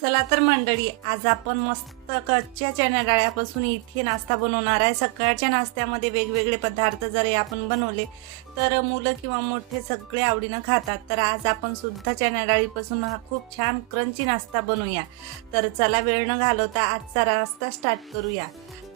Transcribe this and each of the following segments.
चला तर मंडळी आज आपण मस्त कच्च्या चण्या डाळ्यापासून इथे नाश्ता बनवणार आहे. सकाळच्या नाश्त्यामध्ये वेगवेगळे पदार्थ जर आपण बनवले तर मुलं किंवा मोठे सगळे आवडीनं खातात. तर आज आपण सुद्धा चण्या डाळीपासून हा खूप छान क्रंची नाश्ता बनवूया. तर चला वेळ न घालवता आजचा नाश्ता स्टार्ट करूया.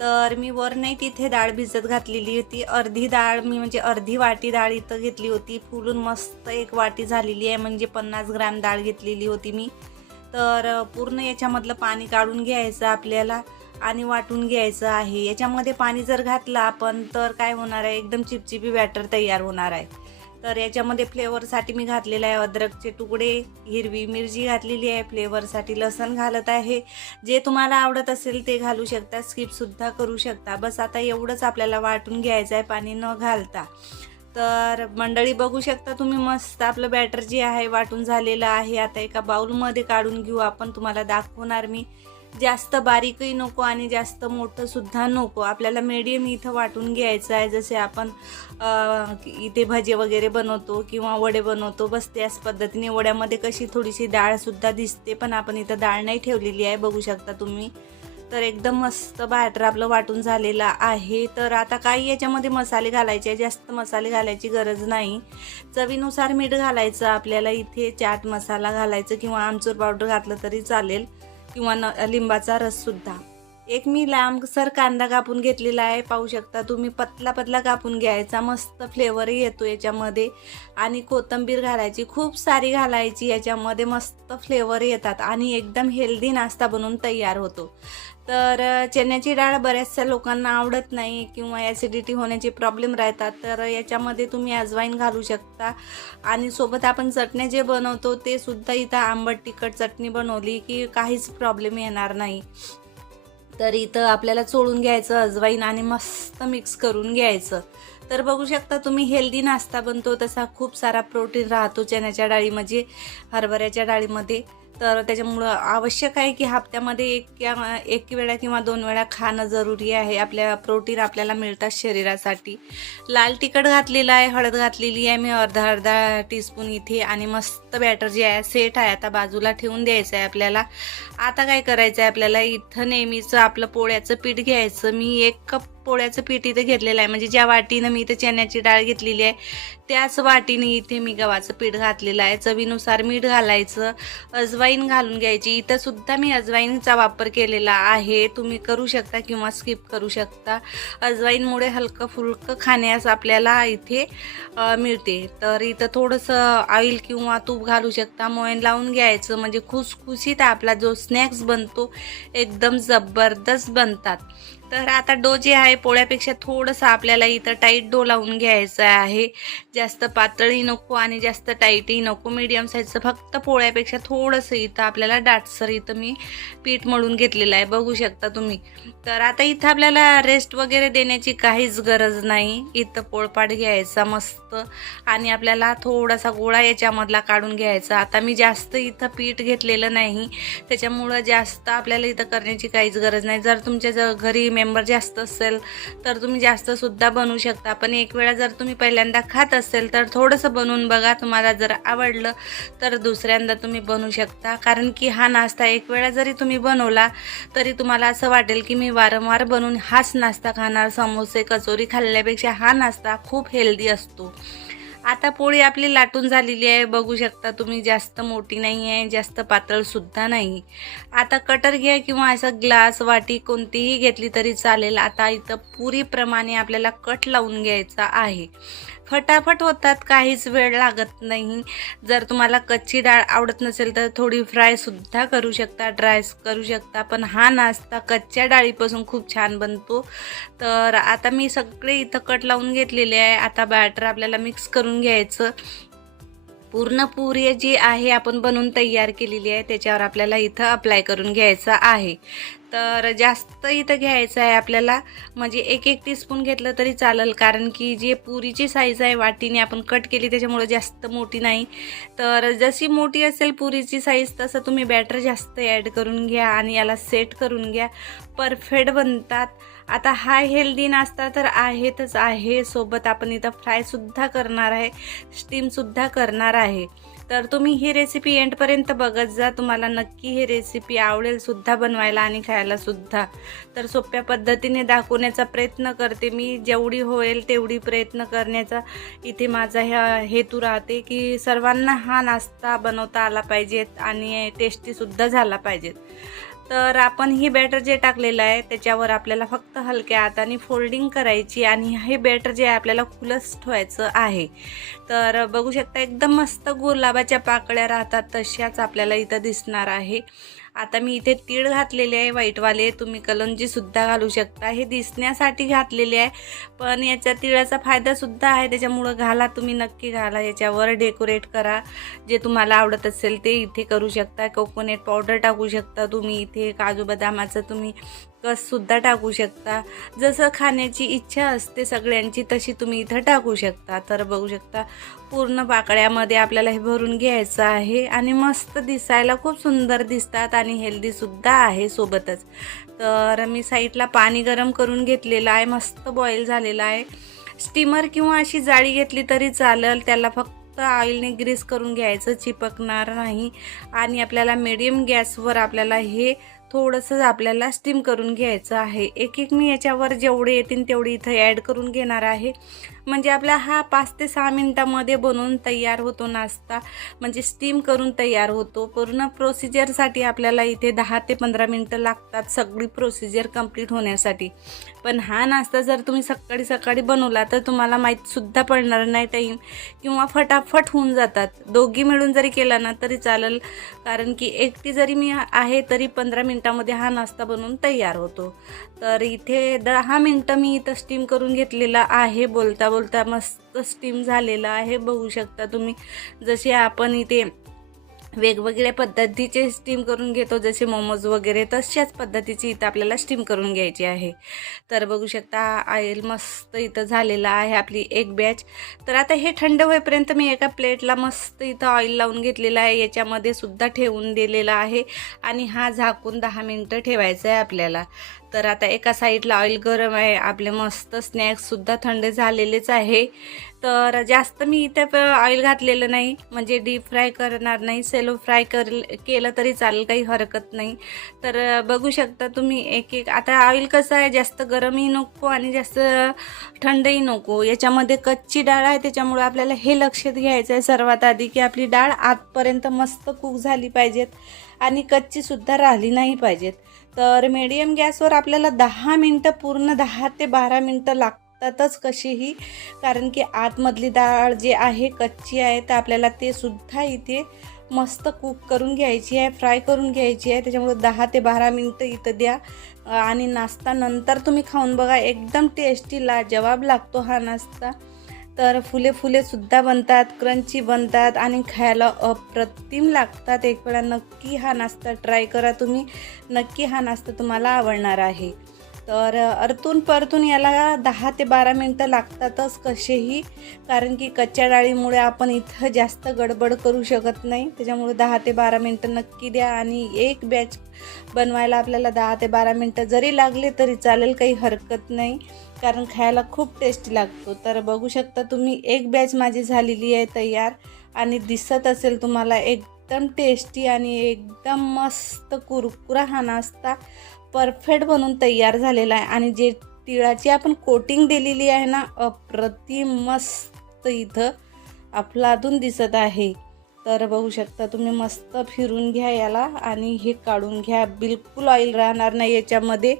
तर मी वर नाही तिथे डाळ भिजत घातलेली होती. अर्धी डाळ मी म्हणजे अर्धी वाटी डाळ इथं घेतली होती. फुलून मस्त एक वाटी झालेली आहे म्हणजे पन्नास ग्रॅम डाळ घेतलेली होती मी. तर पूर्ण याच्यामधलं पाणी काढून घ्यायचं आपल्याला आणि वाटून घ्यायचं आहे. याच्यामध्ये पाणी जर घातलं आपण तर काय होणार आहे? एकदम चिपचिपी बॅटर तयार होणार आहे. तर याच्यामध्ये फ्लेवरसाठी मी घातलेलं आहे अद्रकचे तुकडे हिरवी मिरची घातलेली आहे फ्लेवरसाठी लसण घालत आहे. जे तुम्हाला आवडत असेल ते घालू शकता स्किपसुद्धा करू शकता. बस आता एवढंच आपल्याला वाटून घ्यायचं आहे पाणी न घालता. तर मंडळी बघू शकता तुम्ही मस्त आपलं बॅटर जे आहे वाटून झालेलं आहे. आता एका बाउलमध्ये काढून घेऊ आपण. तुम्हाला दाखवणार मी. जास्त बारीकही नको आणि जास्त मोठं सुद्धा नको. आपल्याला मीडियम इथं वाटून घ्यायचं आहे. जसे आपण इथे भजे वगैरे बनवतो किंवा वडे बनवतो. बस त्याच पद्धतीने वड्यामध्ये कशी थोडीशी डाळसुद्धा दिसते पण आपण इथं डाळ नाही ठेवलेली आहे. बघू शकता तुम्ही. तर एकदम मस्त बॅटर आपलं वाटून झालेलं आहे. तर आता काही याच्यामध्ये मसाले घालायचे जास्त मसाले घालायची गरज नाही. चवीनुसार मीठ घालायचं आपल्याला इथे चाट मसाला घालायचं किंवा आमचूर पावडर घातलं तरी चालेल किंवा न लिंबाचा रससुद्धा एक मी लांबसर कांदा कापून घेतलेला आहे. पाहू शकता तुम्ही पतला पतला कापून घ्यायचा. मस्त फ्लेवरही येतो याच्यामध्ये. आणि कोथिंबीर घालायची खूप सारी घालायची याच्यामध्ये. मस्त फ्लेवर येतात आणि एकदम हेल्दी नाश्ता बनवून तयार होतो. तर चण्याची डाळ बऱ्याचशा लोकांना आवडत नाही किंवा ॲसिडिटी होण्याचे प्रॉब्लेम राहतात. तर याच्यामध्ये तुम्ही अजवाईन घालू शकता. आणि सोबत आपण चटण्या जे बनवतो ते सुद्धा इथं आंबट तिखट चटणी बनवली की काहीच प्रॉब्लेम येणार नाही. तर इथं आपल्याला चोळून घ्यायचं अजवाईन आणि मस्त मिक्स करून घ्यायचं. तर बघू शकता तुम्ही हेल्दी नाश्ता बनतो तसा खूप सारा प्रोटीन राहतो चण्याच्या डाळीमध्ये हरभऱ्याच्या डाळीमध्ये. तर त्याच्यामुळं आवश्यक आहे की हप्त्यामध्ये एक किंवा एक वेळा किंवा दोन वेळा खाणं जरुरी आहे. आपल्या प्रोटीन आपल्याला मिळतात शरीरासाठी. लाल तिखट घातलेलं आहे हळद घातलेली आहे मी अर्धा अर्धा टीस्पून इथे आणि मस्त बॅटर जे आहे सेट आहे आता बाजूला ठेवून द्यायचं आहे आपल्याला. आता काय करायचं आहे आपल्याला? इथं नेहमीचं आपलं पोळ्याचं पीठ घ्यायचं. मी एक कप पोळ्याचं पीठ इथं घेतलेलं आहे. म्हणजे ज्या वाटीनं मी इथं चण्याची डाळ घेतलेली आहे त्याच वाटीने इथे मी गव्हाचं पीठ घातलेलं आहे. चवीनुसार मीठ घालायचं अजवाईन घालून घ्यायची. इथं सुद्धा मी अजवाईनचा वापर केलेला आहे. तुम्ही करू शकता किंवा स्किप करू शकता. अजवाईनमुळे हलकं फुलकं खाण्यास आपल्याला इथे मिळते. तर इथं थोडंसं ऑइल किंवा तूप घालू शकता. मोयन लावून घ्यायचं. म्हणजे खुसखुशीत आपला जो स्नॅक्स बनतो एकदम जबरदस्त बनतात. तर आता डो जे आहे पोळ्यापेक्षा थोडंसं आपल्याला इथं टाईट डो लावून घ्यायचं आहे. जास्त पातळी नको आणि जास्त टाईटही नको. मीडियम साईजचं फक्त पोळ्यापेक्षा थोडंसं इथं आपल्याला डाटसर इथं मी पीठ मळून घेतलेलं आहे. बघू शकता तुम्ही. तर आता इथं आपल्याला रेस्ट वगैरे देण्याची काहीच गरज नाही. इथं पोळपाट घ्यायचा मस्त. आणि आपल्याला थोडासा गोळा याच्यामधला काढून घ्यायचा. आता मी जास्त इथं पीठ घेतलेलं नाही. त्याच्यामुळं जास्त आपल्याला इथं करण्याची काहीच गरज नाही. जर तुमच्या जर घरी मेंबर जास्त असेल तर तुम्ही जास्त सुद्धा बनवू शकता. पण एक वेळा जर तुम्ही पहिल्यांदा खात असेल तर थोडंसं बनवून बघा. तुम्हाला जर आवडलं तर दुसऱ्यांदा तुम्ही बनवू शकता. कारण की हा नाश्ता एक वेळा जरी तुम्ही बनवला तरी तुम्हाला असं वाटेल की मी वारंवार बनवून हाच नाश्ता खाणार. समोसे कचोरी खाल्ल्यापेक्षा हा नाश्ता खूप हेल्दी असतो. आता पोळी आपली लाटून झालेली आहे. बघू शकता तुम्ही जास्त मोठी नाही आहे जास्त पातळसुद्धा नाही. आता कटर घ्या किंवा असं ग्लास वाटी कोणतीही घेतली तरी चालेल. आता इथं पुरीप्रमाणे आपल्याला कट लावून घ्यायचा आहे. फटाफट होतात काहीच वेळ लागत नाही. जर तुम्हाला कच्ची डाळ आवडत नसेल तर थोडी फ्रायसुद्धा करू शकता ड्राय करू शकता. पण हा नाश्ता कच्च्या डाळीपासून खूप छान बनतो. तर आता मी सगळे इथं कट लावून घेतलेले आहे. आता बॅटर आपल्याला मिक्स करून घ्यायचं. पूर्ण पुरी जी आहे आपण बनवून तयार केलेली आहे त्याच्यावर आपल्याला इथं अप्लाय करून घ्यायचं आहे. तर जास्त इथं घ्यायचं आहे आपल्याला म्हणजे एक एक टीस्पून घेतलं तरी चालेल कारण की जे पुरीची साईज आहे वाटीने आपण कट केली त्याच्यामुळे जास्त मोठी नाही. तर जशी मोठी असेल पुरीची साईज तसं तुम्ही बॅटर जास्त ॲड करून घ्या आणि याला सेट करून घ्या. परफेक्ट बनतात. आता हा हेल्दी नाश्ता तर आहेतच आहे. सोबत आपण इथं फ्रायसुद्धा करणार आहे स्टीमसुद्धा करणार आहे. तर तुम्ही ही रेसिपी एंडपर्यंत बघत जा. तुम्हाला नक्की ही रेसिपी आवडेल सुद्धा बनवायला आणि खायला सुद्धा. तर सोप्या पद्धतीने दाखवण्याचा प्रयत्न करते मी. जेवढी होईल तेवढी प्रयत्न करण्याचा इथे माझा ह्या हेतू राहते की सर्वांना हा नाश्ता बनवता आला पाहिजेत आणि टेस्टीसुद्धा झाला पाहिजेत. तर आपण ही बॅटर जे टाकलेलं आहे त्याच्यावर आपल्याला फक्त हलक्या हाताने फोल्डिंग करायची आणि हे बॅटर जे आहे आपल्याला खुलंच ठेवायचं आहे. तर बघू शकता एकदम मस्त गुलाबाच्या पाकळ्या राहतात तशाच आपल्याला इथं दिसणार आहे. आता मी इथे तीळ घातलेले आहे व्हाईटवाले तुम्ही कलंजीसुद्धा घालू शकता. हे दिसण्यासाठी घातलेले आहे पण याच्या तिळाचा फायदासुद्धा आहे. त्याच्यामुळं घाला तुम्ही नक्की घाला. याच्यावर डेकोरेट करा. जे तुम्हाला आवडत असेल ते इथे करू शकता. कोकोनट पावडर टाकू शकता तुम्ही इथे. काजू बदामाचं तुम्ही कससुद्धा टाकू शकता. जसं खाण्याची इच्छा असते सगळ्यांची तशी तुम्ही इथं टाकू शकता. तर बघू शकता पूर्ण पाकळ्यामध्ये आपल्याला हे भरून घ्यायचं आहे आणि मस्त दिसायला खूप सुंदर दिसतात आणि हेल्दीसुद्धा आहे सोबतच. तर मी साईडला पाणी गरम करून घेतलेलं आहे मस्त बॉईल झालेलं आहे. स्टीमर किंवा अशी जाळी घेतली तरी चालेल त्याला फक्त ऑइलने ग्रीस करून घ्यायचं चिपकणार नाही. आणि आपल्याला मिडियम गॅसवर आपल्याला हे थोडंसं आपल्याला स्टीम करून घ्यायचं आहे. एक एक मी याच्यावर जेवढे येतील तेवढे इथं ॲड करून घेणार आहे. म्हणजे आपला हा पाच ते सहा मिनटामध्ये बनवून तयार होतो नाश्ता. म्हणजे स्टीम करून तयार होतो. पूर्ण प्रोसिजरसाठी आपल्याला इथे दहा ते पंधरा मिनटं लागतात सगळी प्रोसिजर कंप्लीट होण्यासाठी. पण हा नाश्ता जर तुम्ही सकाळी सकाळी बनवला तर तुम्हाला माहीतसुद्धा पडणार नाही टाईम किंवा फटाफट होऊन जातात. दोघी मिळून जरी केला ना तरी चालेल. कारण की एकटी जरी मी आहे तरी पंधरा मिनटामध्ये हा नाश्ता बनवून तयार होतो. तर इथे दहा मिनटं मी इथं स्टीम करून घेतलेला आहे बोलता बोलता मस्त स्टीम झालेला आहे. बघू शकता तुम्ही जसे आपण इथे वेगवेगळ्या पद्धतीचे स्टीम करून घेतो जसे मोमोज वगैरे तशाच पद्धतीची इथं आपल्याला स्टीम करून घ्यायची आहे. तर बघू शकता ऑइल मस्त इथं झालेला आहे आपली एक बॅच तर आता हे थंड होईपर्यंत मी एका प्लेटला मस्त इथं ऑइल लावून घेतलेलं आहे. याच्यामध्ये सुद्धा ठेवून दिलेलं आहे. आणि हा झाकून दहा मिनटं ठेवायचं आहे आपल्याला. तर आता एका साईडला ऑइल गरम आहे आपले मस्त स्नॅक्ससुद्धा थंड झालेलेच आहे. तर जास्त मी इथे ऑइल घातलेलं नाही म्हणजे डीप फ्राय करणार नाही सेलो फ्राय कर केलं तरी चालेल काही हरकत नाही. तर बघू शकता तुम्ही एक एक आता ऑइल कसं आहे जास्त गरमही नको आणि जास्त थंडही नको. याच्यामध्ये कच्ची डाळ आहे त्याच्यामुळे आपल्याला हे लक्षात घ्यायचं आहे सर्वात आधी की आपली डाळ आतपर्यंत मस्त कुक झाली पाहिजेत. आणि कच्चीसुद्धा राहिली नाही पाहिजेत. तर मीडियम गॅसवर आपल्याला दहा मिनटं पूर्ण दहा ते बारा मिनटं लागतातच कशीही. कारण की आतमधली डाळ जी आहे कच्ची आहे तर आपल्याला ते सुद्धा इथे मस्त कुक करून घ्यायची आहे फ्राय करून घ्यायची आहे. त्याच्यामुळे दहा ते बारा मिनटं इथं द्या. आणि नाश्ता नंतर तुम्ही खाऊन बघा एकदम टेस्टी लाजवाब लागतो हा नाश्ता. तर फुले फुले सुद्धा बनतात क्रंची बनतात आणि खायला अप्रतिम लागतात. एक वेळा नक्की हा नाश्ता ट्राय करा तुम्ही. नक्की हा नाश्ता तुम्हाला आवडणार आहे. तर अरतून परतून याला दहा ते बारा मिनटं लागतातच कसेही कारण की कच्च्या डाळीमुळे आपण इथं जास्त गडबड करू शकत नाही. त्याच्यामुळे दहा ते बारा मिनटं नक्की द्या आणि एक बॅच बनवायला आपल्याला दहा ते बारा मिनटं जरी लागले तरी चालेल काही हरकत नाही. कारण खायला खूप टेस्टी लागतो. तर बघू शकता तुम्ही एक बॅच माझी झालेली आहे तयार आणि दिसत असेल तुम्हाला एकदम टेस्टी आणि एकदम मस्त कुरकुरा हा नाश्ता परफेक्ट बनून तयार झालेला आहे. आणि जे तिळाची आपण कोटिंग दिलेली आहे ना अप्रतिम मस्त इथं अफलातून दिसत आहे. तर बघू शकता तुम्ही मस्त फिरून घ्या याला आणि हे काढून घ्या. बिलकुल ऑइल राहणार नाही याच्यामध्ये.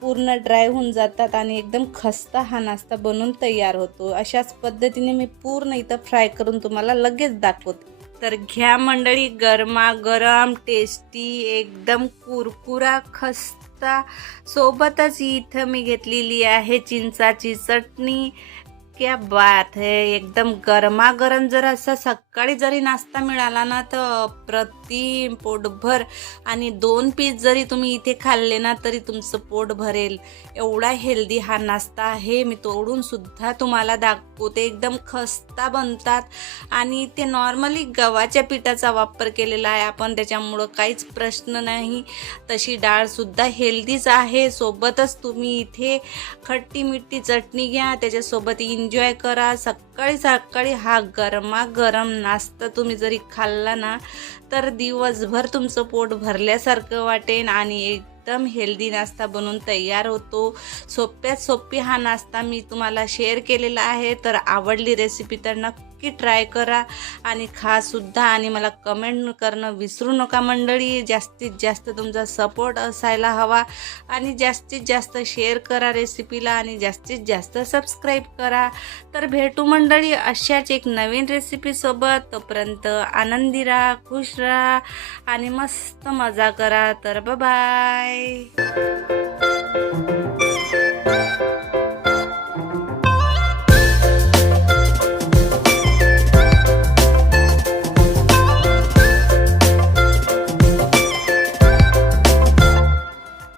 पूर्ण ड्राय होऊन जातात आणि एकदम खस्ता हा नाश्ता बनून तयार होतो. अशाच पद्धतीने मी पूर्ण इथं फ्राय करून तुम्हाला लगेच दाखवते. तर घ्या मंडळी गरमागरम टेस्टी एकदम कुरकुरा खस्ता. सोबतच इथं मी घेतलेली आहे चिंचाची चटणी. क्या बात है एकदम गरमागरम जर असा सकाळी जरी नाश्ता मिळाला ना तर प्रति पोटभर आणि दोन पीस जरी तुम्ही इथे खाल्ले ना तरी तुमचं पोट भरेल. एवढा हेल्दी हा नाश्ता आहे. मी तोडून सुद्धा तुम्हाला दाखवते. एकदम खस्ता बनतात. आणि ते नॉर्मली गव्हाच्या पिठाचा वापर केलेला आहे. आपण त्याच्यामुळं काहीच प्रश्न नाही. तशी डाळसुद्धा हेल्दीच आहे. सोबतच तुम्ही इथे खट्टी मिठी चटणी घ्या. त्याच्यासोबत इन एन्जॉय करा. सकाळी सकाळी हा गरमागरम नाश्ता तुम्ही जरी खाल्ला ना तर दिवसभर तुमचं पोट भरल्यासारखं वाटेन आणि एकदम हेल्दी नाश्ता बनवून तयार होतो. सोप्यात सोपी हा नाश्ता मी तुम्हाला शेअर केलेला आहे. तर आवडली रेसिपी तर नक्की ट्राय करा. आणि खासुद्धा आणि मला कमेंट करणं विसरू नका मंडळी. जास्तीत जास्त तुमचा सपोर्ट असायला हवा. आणि जास्तीत जास्त शेअर करा रेसिपीला आणि जास्तीत जास्त सबस्क्राईब करा. तर भेटू मंडळी अशाच एक नवीन रेसिपीसोबत तोपर्यंत आनंदी राहा खुश राहा आणि मस्त मजा करा. तर बाय